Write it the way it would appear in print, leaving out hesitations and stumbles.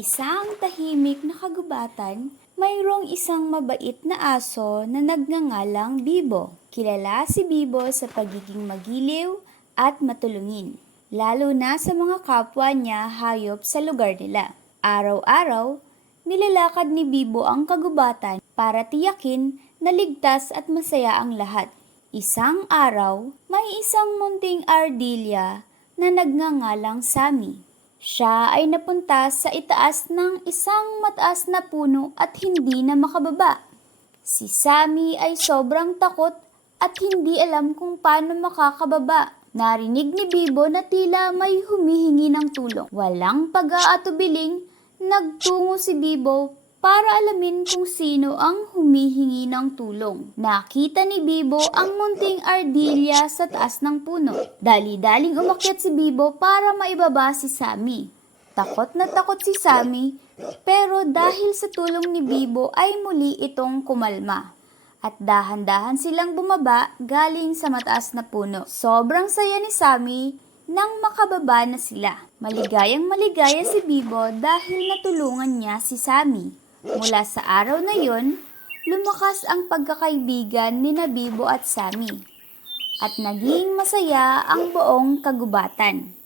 Isang tahimik na kagubatan, mayroong isang mabait na aso na nagngangalang Bibo. Kilala si Bibo sa pagiging magiliw at matulungin, lalo na sa mga kapwa niya hayop sa lugar nila. Araw-araw, nilalakad ni Bibo ang kagubatan para tiyakin na ligtas at masaya ang lahat. Isang araw, may isang munting ardilya na nagngangalang Sammy. Siya ay napunta sa itaas ng isang mataas na puno at hindi na makababa. Si Sammy ay sobrang takot at hindi alam kung paano makakababa. Narinig ni Bibo na tila may humihingi ng tulong. Walang pag-aatubiling, nagtungo si Bibo para alamin kung sino ang humihingi ng tulong. Nakita ni Bibo ang munting ardilya sa taas ng puno. Dali-daling umakyat si Bibo para maibaba si Sammy. Takot na takot si Sammy, pero dahil sa tulong ni Bibo ay muli itong kumalma. At dahan-dahan silang bumaba galing sa mataas na puno. Sobrang saya ni Sammy nang makababa na sila. Maligayang maligaya si Bibo dahil natulungan niya si Sammy. Mula sa araw na yon, lumakas ang pagkakaibigan ni Bibo at Sammy. At naging masaya ang buong kagubatan.